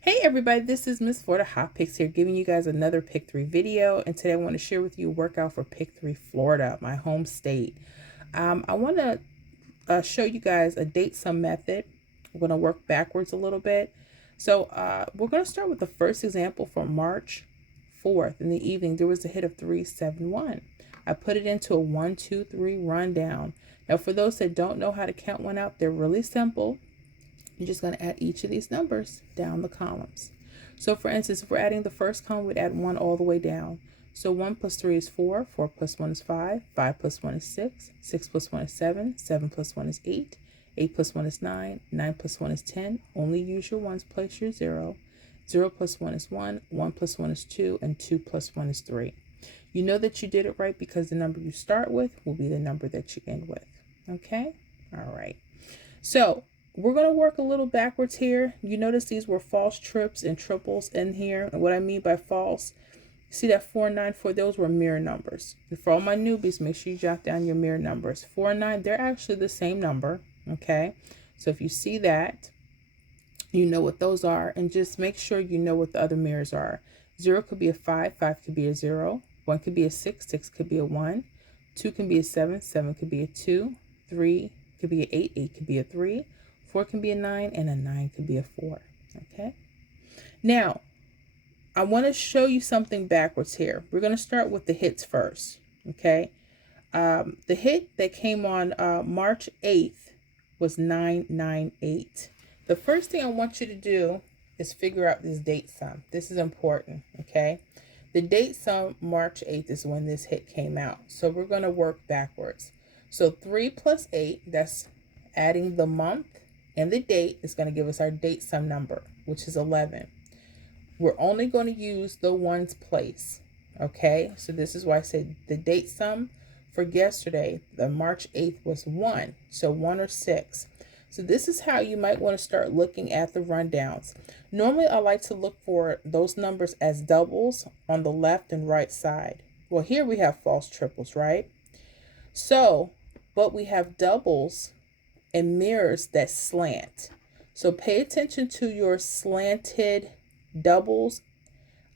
Hey everybody, this is Miss Florida Hot Picks here, giving you guys another Pick 3 video. And today I want to share with you a workout for Pick 3 Florida, my home state. I want to show you guys a date sum method. We're going to work backwards a little bit. So we're going to start with the first example for March 4th. In the evening, there was a hit of 371. I put it into a 1, 2, 3 rundown. Now for those that don't know how to count one out, they're really simple. You're just going to add each of these numbers down the columns. So for instance, if we're adding the first column, we'd add 1 all the way down. So 1 plus 3 is 4, 4 plus 1 is 5, 5 plus 1 is 6, 6 plus 1 is 7, 7 plus 1 is 8, 8 plus 1 is 9, 9 plus 1 is 10. Only use your ones, place your 0. 0 plus 1 is 1, 1 plus 1 is 2, and 2 plus 1 is 3. You know that you did it right because the number you start with will be the number that you end with. Okay? All right. So we're going to work a little backwards here. You notice these were false trips and triples in here. And what I mean by false, see that 4 and 9, those were mirror numbers. And for all my newbies, make sure you jot down your mirror numbers. 4 and 9, they're actually the same number. Okay. So if you see that, you know what those are. And just make sure you know what the other mirrors are. 0 could be a 5, 5 could be a 0. 1 could be a 6, 6 could be a 1. 2 can be a 7, 7 could be a 2. 3 could be an 8, 8 could be a 3. 4 can be a 9, and a 9 could be a 4. Okay. Now, I want to show you something backwards here. We're going to start with the hits first. Okay. The hit that came on March 8th was 998. The first thing I want you to do is figure out this date sum. This is important. Okay. The date sum March 8th is when this hit came out. So we're going to work backwards. So 3 plus 8, that's adding the month and the date, is going to give us our date sum number, which is 11. We're only going to use the ones place. Okay, so this is why I said the date sum for yesterday, the March 8th, was 1. So 1 or 6. So this is how you might want to start looking at the rundowns. Normally, I like to look for those numbers as doubles on the left and right side. Well, here we have false triples, right? So, but we have doubles and mirrors that slant. So pay attention to your slanted doubles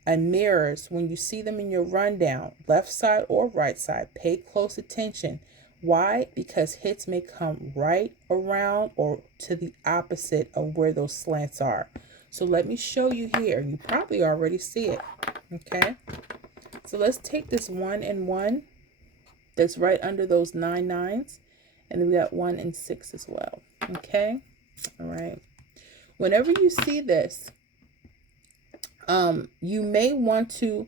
and mirrors when you see them in your rundown, left side or right side. Pay close attention. Why? Because hits may come right around or to the opposite of where those slants are. So let me show you here. You probably already see it. Okay. So let's take this 1 and 1 that's right under those 9 nines. And then we got 1 and 6 as well. Okay. All right. Whenever you see this, you may want to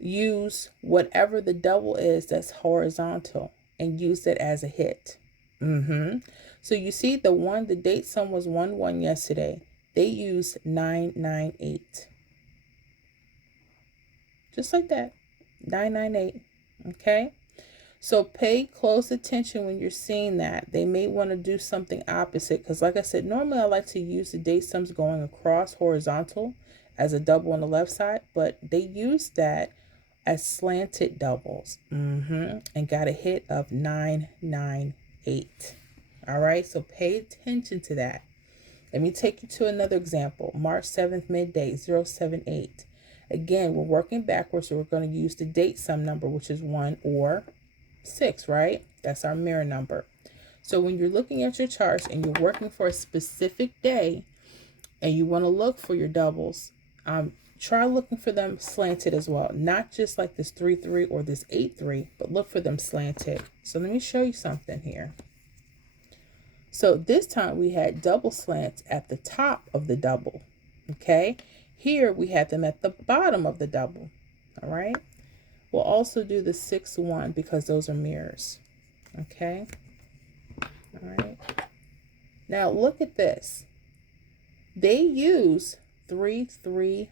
use whatever the double is that's horizontal and use it as a hit. So you see the date sum was 1 1 yesterday. They used 998. Just like that. 998. Okay. So pay close attention when you're seeing that. They may want to do something opposite because, like I said, normally I like to use the date sums going across horizontal as a double on the left side, but they used that as slanted doubles and got a hit of 998. All right, so pay attention to that. Let me take you to another example. March 7th, midday, 078. Again, we're working backwards, so we're going to use the date sum number, which is 1 or 6, right? That's our mirror number. So when you're looking at your charts and you're working for a specific day and you want to look for your doubles, try looking for them slanted as well. Not just like this 3 3 or this 8 3, but look for them slanted. So let me show you something here. So this time we had double slants at the top of the double. Okay. Here we had them at the bottom of the double. All right. We'll also do the 6 1 because those are mirrors. Okay. All right. Now look at this. They use 3 3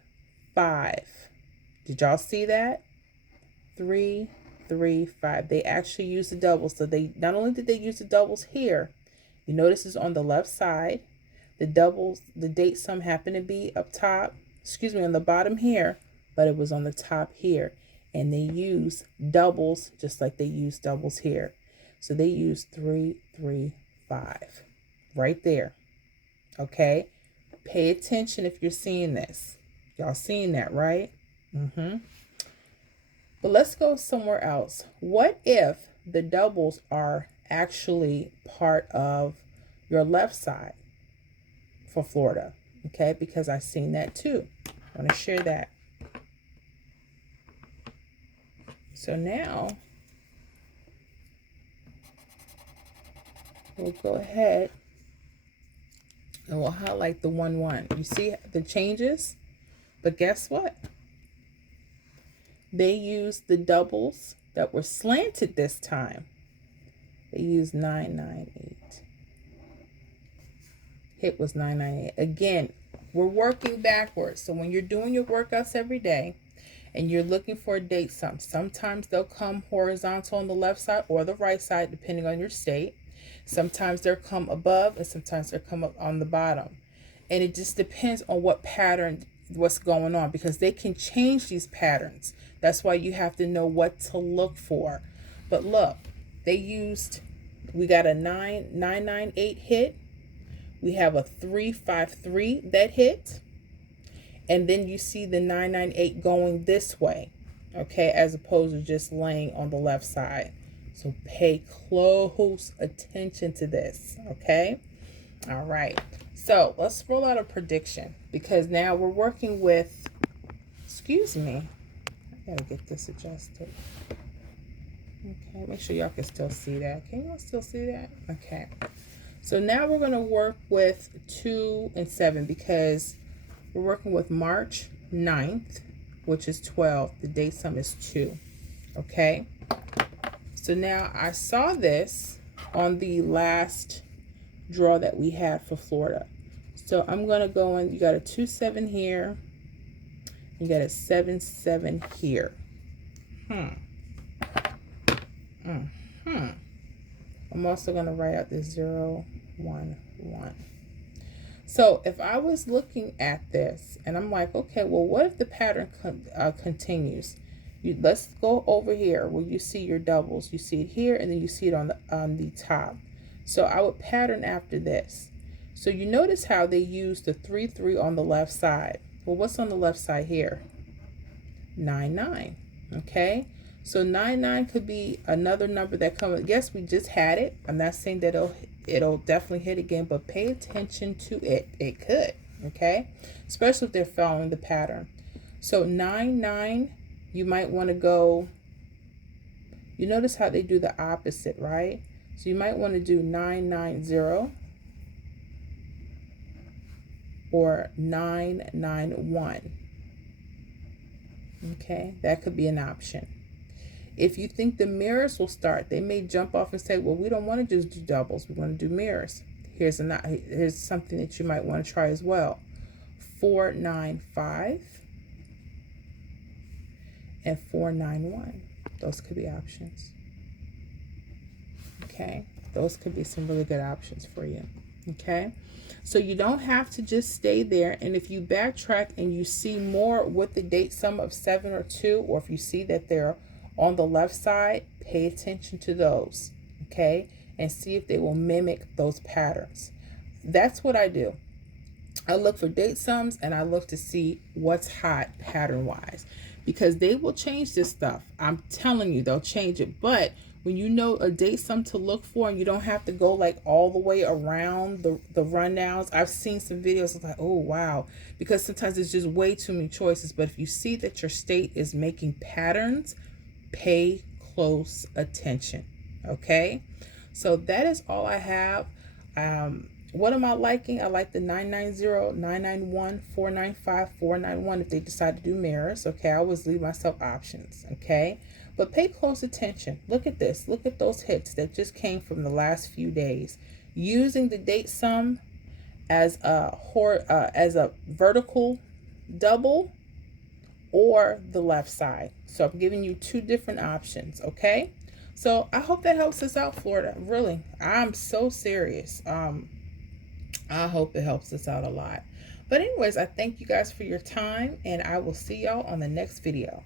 5. Did y'all see that? 3 3 5. They actually use the doubles. So they not only did they use the doubles here, you notice it's on the left side. The doubles, the date sum happened to be up top, on the bottom here, but it was on the top here. And they use doubles just like they use doubles here. So they use 3 3 5 right there. Okay. Pay attention if you're seeing this. Y'all seeing that, right? But let's go somewhere else. What if the doubles are actually part of your left side for Florida? Okay, because I've seen that too. I want to share that. So now we'll go ahead and we'll highlight the 1-1. You see the changes? But guess what? They used the doubles that were slanted this time. They used 998. Hit was 998. Again, we're working backwards. So when you're doing your workouts every day and you're looking for a date sum, sometimes they'll come horizontal on the left side or the right side, depending on your state. Sometimes they'll come above and sometimes they'll come up on the bottom. And it just depends on what pattern, what's going on, because they can change these patterns. That's why you have to know what to look for. But look, they used, we got a 998 hit. We have a 353 that hit. And then you see the 998 going this way, okay, as opposed to just laying on the left side. So pay close attention to this, okay? All right. So let's roll out a prediction, because now we're working with, excuse me, I gotta get this adjusted. Okay, make sure y'all can still see that. Can y'all still see that? Okay. So now we're gonna work with 2 and 7, because we're working with March 9th, which is 12. The date sum is 2. Okay. So now I saw this on the last draw that we had for Florida. So I'm going to go in. You got a 2-7 here. You got a 7-7 here. I'm also going to write out the 0-1-1. So if I was looking at this and I'm like, okay, well, what if the pattern continues? Let's go over here where you see your doubles. You see it here, and then you see it on the top. So I would pattern after this. So you notice how they use the 3-3 on the left side. Well, what's on the left side here? 9-9. Okay. So 9-9 could be another number that comes. Yes, we just had it. I'm not saying that it'll definitely hit again, but pay attention to it. It could. Okay. Especially if they're following the pattern. So 9-9, you might want to go. You notice how they do the opposite, right? So you might want to do 990 or 991. Okay, that could be an option. If you think the mirrors will start, they may jump off and say, well, we don't want to just do doubles. We want to do mirrors. Here's something that you might want to try as well. 495 and 491. Those could be options. Okay, those could be some really good options for you. Okay, so you don't have to just stay there. And if you backtrack and you see more with the date sum of 7 or 2, or if you see that they're on the left side, pay attention to those. Okay, and see if they will mimic those patterns. That's what I do. I look for date sums and I look to see what's hot pattern wise, because they will change this stuff. I'm telling you, they'll change it. But when you know a date sum to look for, and you don't have to go like all the way around the rundowns. I've seen some videos of like, oh wow, because sometimes it's just way too many choices. But if you see that your state is making patterns, pay close attention. Okay, so that is all I have. What am I liking? I like the 990, 991, 495, 491 if they decide to do mirrors. Okay, I always leave myself options. Okay, but pay close attention. Look at this. Look at those hits that just came from the last few days. Using the date sum as a vertical double or the left side. So I'm giving you 2 different options. Okay, so I hope that helps us out, Florida. Really, I'm so serious. I hope it helps us out a lot. But anyways, I thank you guys for your time, and I will see y'all on the next video.